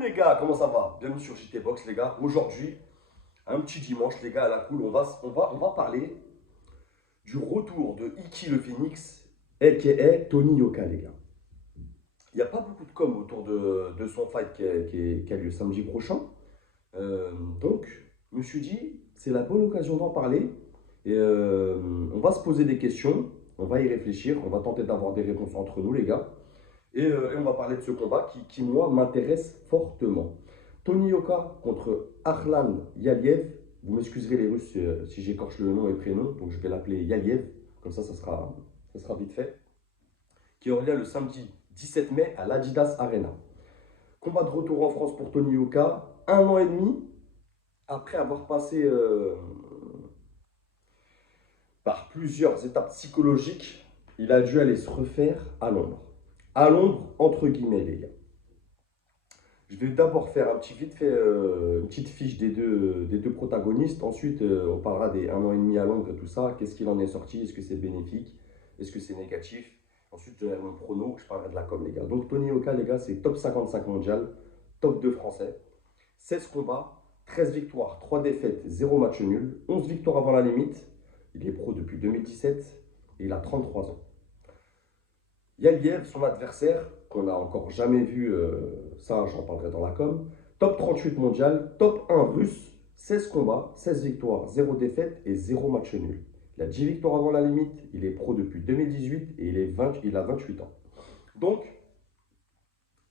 Les gars, comment ça va? Bienvenue sur JT Box les gars. Aujourd'hui, un petit dimanche les gars à la cool, on va parler du retour de Iki le Phoenix, a.k.a. Tony Yoka les gars. Il n'y a pas beaucoup de com autour de son fight qui a lieu samedi prochain. Euh, donc, je me suis dit, c'est la bonne occasion d'en parler. Et on va se poser des questions, on va y réfléchir, on va tenter d'avoir des réponses entre nous les gars. Et on va parler de ce combat moi, m'intéresse fortement. Tony Yoka contre Arlan Yaliev. Vous m'excuserez les Russes si j'écorche le nom et prénom, donc je vais l'appeler Yaliev, comme ça sera vite fait. Qui aura lieu le samedi 17 mai à l'Adidas Arena. Combat de retour en France pour Tony Yoka, 1 an et demi après avoir passé par plusieurs étapes psychologiques, il a dû aller se refaire à Londres. À Londres, entre guillemets, les gars. Je vais d'abord faire un petit vite fait, une petite fiche des deux protagonistes. Ensuite, on parlera des 1 an et demi à Londres et tout ça. Qu'est-ce qu'il en est sorti? Est-ce que c'est bénéfique? Est-ce que c'est négatif? Ensuite, je donnerai mon prono. Je parlerai de la com, les gars. Donc, Tony Yoka, les gars, c'est top 55 mondial, top 2 français. 16 combats, 13 victoires, 3 défaites, 0 match nul, 11 victoires avant la limite. Il est pro depuis 2017 et il a 33 ans. Yaliev, son adversaire, qu'on n'a encore jamais vu, ça j'en parlerai dans la com, top 38 mondial, top 1 russe, 16 combats, 16 victoires, 0 défaite et 0 match nul. Il a 10 victoires avant la limite, il est pro depuis 2018 et il a 28 ans. Donc,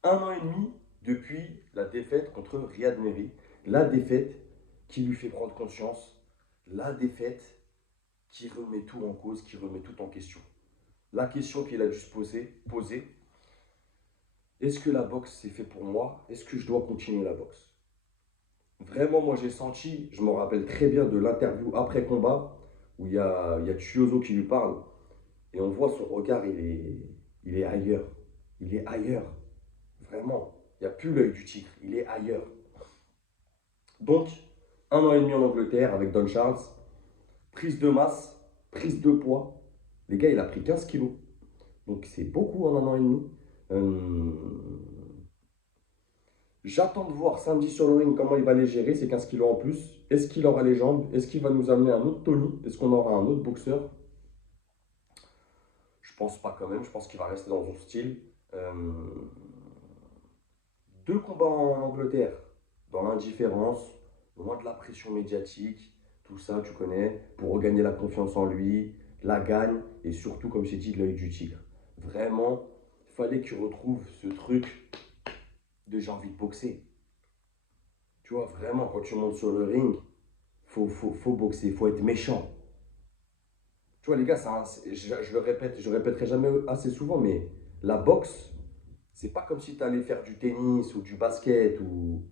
1 an et demi depuis la défaite contre Riyad Meri, la défaite qui lui fait prendre conscience, la défaite qui remet tout en cause, qui remet tout en question. La question qu'il a dû se poser, est-ce que la boxe c'est fait pour moi? Est-ce que je dois continuer la boxe? Vraiment, moi j'ai senti, je me rappelle très bien de l'interview après combat où il y a Chiozo qui lui parle et on voit son regard, il est ailleurs. Il est ailleurs. Vraiment. Il n'y a plus l'œil du tigre, il est ailleurs. Donc, 1 an et demi en Angleterre avec Don Charles, prise de masse, prise de poids. Les gars, il a pris 15 kilos. Donc c'est beaucoup en 1 an et demi. Euh, J'attends de voir samedi sur le ring comment il va les gérer, ces 15 kilos en plus. Est-ce qu'il aura les jambes? Est-ce qu'il va nous amener un autre Tony? Est-ce qu'on aura un autre boxeur? Je pense pas quand même, je pense qu'il va rester dans son style. Euh, 2 combats en Angleterre, dans l'indifférence, loin de la pression médiatique, tout ça, tu connais, pour regagner la confiance en lui, la gagne, et surtout, comme j'ai dit, de l'œil du tigre. Vraiment, il fallait qu'il retrouve ce truc de j'ai envie de boxer. Tu vois, vraiment, quand tu montes sur le ring, faut boxer, il faut être méchant. Tu vois, les gars, je le répète, je le répéterai jamais assez souvent, mais la boxe, c'est pas comme si tu allais faire du tennis ou du basket ou.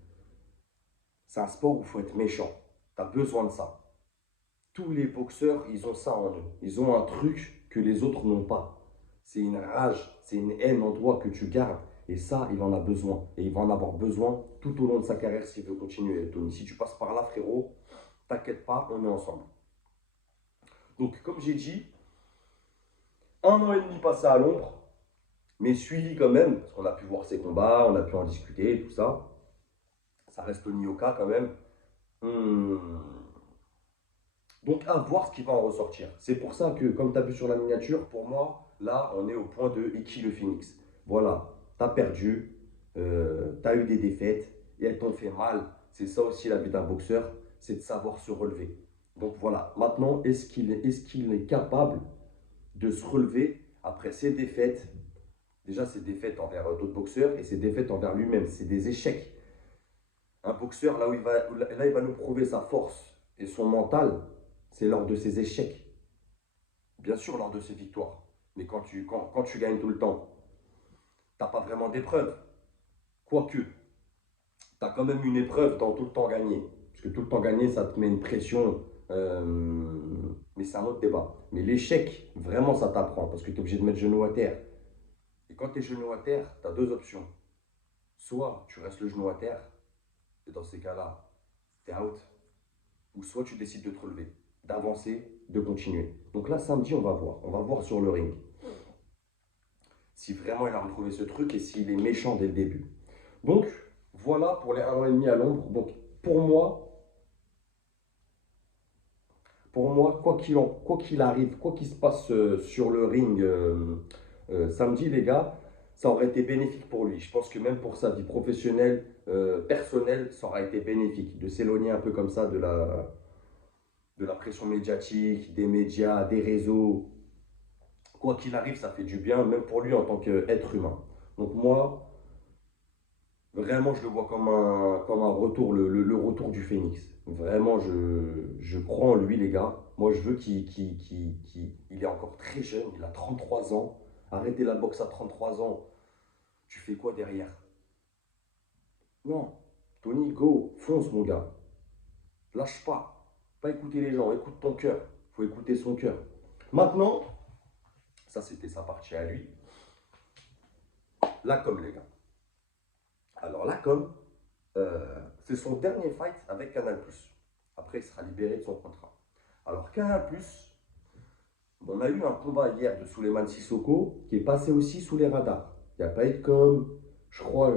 C'est un sport où il faut être méchant. Tu as besoin de ça. Tous les boxeurs, ils ont ça en eux. Ils ont un truc que les autres n'ont pas. C'est une rage, c'est une haine en toi que tu gardes. Et ça, il en a besoin. Et il va en avoir besoin tout au long de sa carrière s'il veut continuer, Tony. Si tu passes par là, frérot, t'inquiète pas, on est ensemble. Donc, comme j'ai dit, 1 an et demi passé à l'ombre, mais suivi quand même, parce qu'on a pu voir ses combats, on a pu en discuter, tout ça. Ça reste Tony Yoka quand même. Hmm. Donc, à voir ce qui va en ressortir. C'est pour ça que, comme tu as vu sur la miniature, pour moi, là, on est au point de Iki le Phoenix. Voilà, tu as perdu, tu as eu des défaites, et elles t'ont fait mal. C'est ça aussi la vie d'un boxeur, c'est de savoir se relever. Donc voilà, maintenant, est-ce qu'il est capable de se relever après ses défaites? Déjà, ses défaites envers d'autres boxeurs et ses défaites envers lui-même. C'est des échecs. Un boxeur, là, il va nous prouver sa force et son mental, c'est lors de ses échecs. Bien sûr, lors de ses victoires. Mais quand tu gagnes tout le temps, tu n'as pas vraiment d'épreuve. Quoique, tu as quand même une épreuve dans tout le temps gagné. Parce que tout le temps gagné, ça te met une pression. Mais c'est un autre débat. Mais l'échec, vraiment, ça t'apprend. Parce que tu es obligé de mettre genou à terre. Et quand tu es genou à terre, tu as deux options. Soit tu restes le genou à terre, et dans ces cas-là, tu es out. Ou soit tu décides de te relever, d'avancer, de continuer. Donc là, samedi, on va voir. On va voir sur le ring si vraiment il a retrouvé ce truc et s'il est méchant dès le début. Donc, voilà pour les 1 an et demi à l'ombre. Donc pour moi, quoi qu'il arrive, quoi qu'il se passe sur le ring samedi, les gars, ça aurait été bénéfique pour lui. Je pense que même pour sa vie professionnelle, personnelle, ça aurait été bénéfique de s'éloigner un peu comme ça de la pression médiatique, des médias, des réseaux. Quoi qu'il arrive, ça fait du bien, même pour lui en tant qu'être humain. Donc moi, vraiment, je le vois comme un retour, le retour du phénix. Vraiment, je crois en lui, les gars. Moi, je veux il est encore très jeune, il a 33 ans. Arrêter la boxe à 33 ans, tu fais quoi derrière? Non, Tony, go, fonce, mon gars. Lâche pas. Pas écouter les gens, écoute ton cœur. Faut écouter son cœur. Maintenant, ça c'était sa partie à lui. La com, les gars. Alors, la com, c'est son dernier fight avec Canal+. Après, il sera libéré de son contrat. Alors, Canal+, on a eu un combat hier de Souleymane Sissoko qui est passé aussi sous les radars. Il n'y a pas eu de com. Je crois,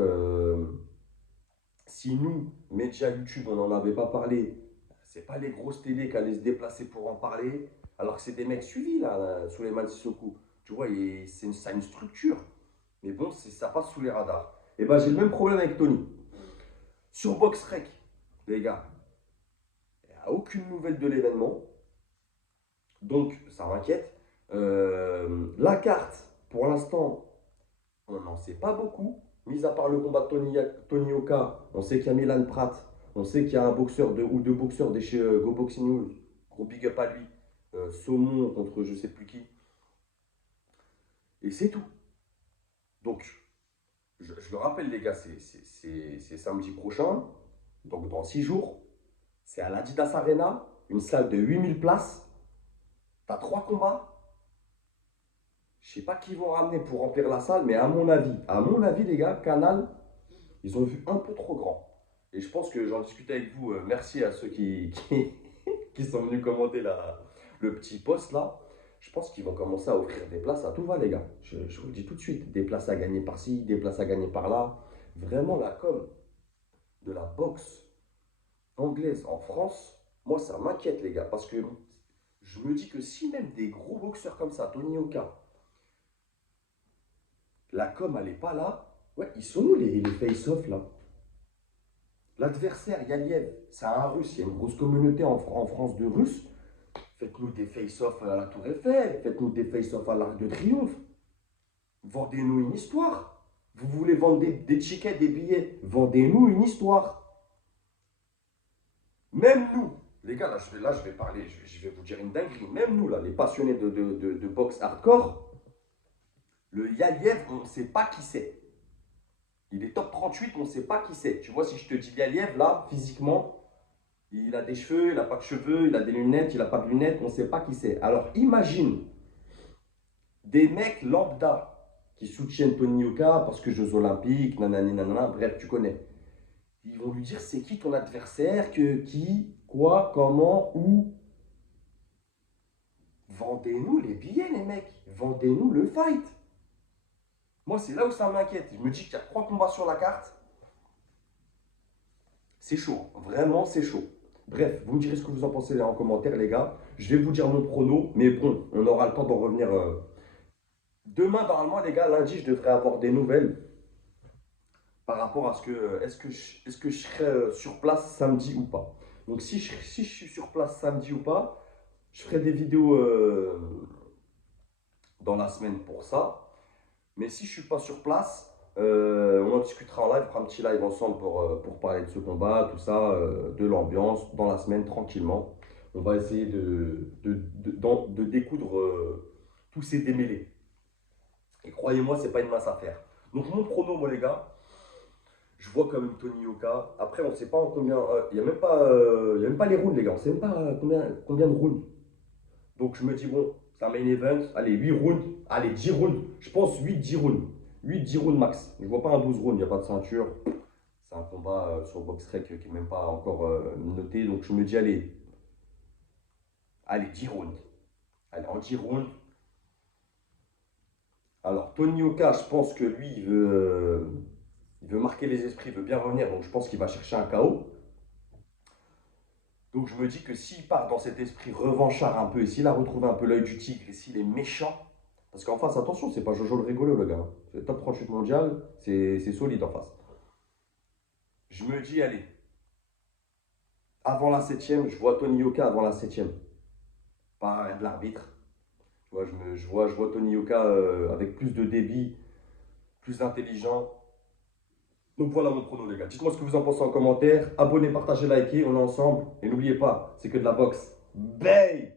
si nous, médias YouTube, on n'en avait pas parlé, c'est pas les grosses télés qui allaient se déplacer pour en parler. Alors que c'est des mecs suivis, là, Souleymane Sissoko. Tu vois, ça a une structure. Mais bon, ça passe sous les radars. Et ben, j'ai le même problème avec Tony. Sur BoxRec, les gars, il n'y a aucune nouvelle de l'événement. Donc, ça m'inquiète. La carte, pour l'instant, on n'en sait pas beaucoup. Mis à part le combat de Tony Oka, on sait qu'il y a Milan Pratt. On sait qu'il y a un boxeur ou deux boxeurs de chez Go Boxing News. Gros big up à lui. Saumon contre je sais plus qui. Et c'est tout. Donc, je le rappelle, les gars, c'est samedi prochain. Donc, dans 6 jours. C'est à l'Adidas Arena. Une salle de 8000 places. T'as 3 combats. Je sais pas qui vont ramener pour remplir la salle, mais à mon avis, les gars, Canal, ils ont vu un peu trop grand. Et je pense que j'en discutais avec vous. Merci à ceux qui sont venus commenter le petit post là. Je pense qu'ils vont commencer à offrir des places à tout va, les gars. Je vous le dis tout de suite. Des places à gagner par-ci, des places à gagner par-là. Vraiment, la com de la boxe anglaise en France, moi, ça m'inquiète, les gars. Parce que je me dis que si même des gros boxeurs comme ça, Tony Oka, la com, elle n'est pas là. Ouais, ils sont où les face-off là? L'adversaire, Yaliev, c'est un russe. Il y a une grosse communauté en France de russes. Faites-nous des face-off à la Tour Eiffel. Faites-nous des face-off à l'Arc de Triomphe. Vendez-nous une histoire. Vous voulez vendre des tickets, des billets. Vendez-nous une histoire. Même nous, les gars, je vais parler, je vais vous dire une dinguerie. Même nous, là, les passionnés de boxe hardcore, le Yaliev, on ne sait pas qui c'est. Il est top 38, on ne sait pas qui c'est. Tu vois, si je te dis Yaliev, là, physiquement, il a des cheveux, il n'a pas de cheveux, il a des lunettes, il n'a pas de lunettes, on ne sait pas qui c'est. Alors imagine des mecs lambda qui soutiennent Tony Yoka parce que Jeux Olympiques, nanani, nanana, bref, tu connais. Ils vont lui dire c'est qui ton adversaire, qui, quoi, comment, où. Vendez-nous les billets, les mecs. Vendez-nous le fight. Moi, c'est là où ça m'inquiète. Je me dis qu'il y a 3 combats sur la carte. C'est chaud. Vraiment, c'est chaud. Bref, vous me direz ce que vous en pensez en commentaire, les gars. Je vais vous dire mon prono, mais bon, on aura le temps d'en revenir. Demain, normalement, les gars, lundi, je devrais avoir des nouvelles par rapport à ce que est-ce que je serai sur place samedi ou pas. Donc, si je suis sur place samedi ou pas, je ferai des vidéos dans la semaine pour ça. Mais si je ne suis pas sur place, on en discutera en live, on fera un petit live ensemble pour parler de ce combat, tout ça, de l'ambiance, dans la semaine, tranquillement. On va essayer de découdre tous ces démêlés. Et croyez-moi, c'est pas une mince affaire. Donc mon prono, moi les gars, je vois quand même Tony Yoka. Après, on ne sait pas en combien. Il n'y a, y a même pas les rounds, les gars. On ne sait même pas combien de rounds. Donc je me dis, bon, c'est un main event. Allez, 8 rounds. Allez, 10 rounds. Je pense 8-10 rounds. 8-10 rounds max. Je ne vois pas un 12 rounds. Il n'y a pas de ceinture. C'est un combat sur BoxRec qui n'est même pas encore noté. Donc je me dis, allez, 10 rounds. Allez, en 10 rounds. Alors, Tony Yoka, je pense que lui, il veut. Il veut marquer les esprits, il veut bien revenir. Donc je pense qu'il va chercher un KO. Donc je me dis que s'il part dans cet esprit revanchard un peu, et s'il a retrouvé un peu l'œil du tigre, et s'il est méchant, parce qu'en face, attention, c'est pas Jojo le rigolo, le gars. C'est top 38 mondial, c'est solide en face. Je me dis, allez, avant la septième, je vois Tony Yoka avant la septième. Pas de l'arbitre. Je vois Tony Yoka avec plus de débit, plus intelligent. Donc voilà mon prono, les gars. Dites-moi ce que vous en pensez en commentaire. Abonnez, partagez, likez, on est ensemble. Et n'oubliez pas, c'est que de la boxe. Bang!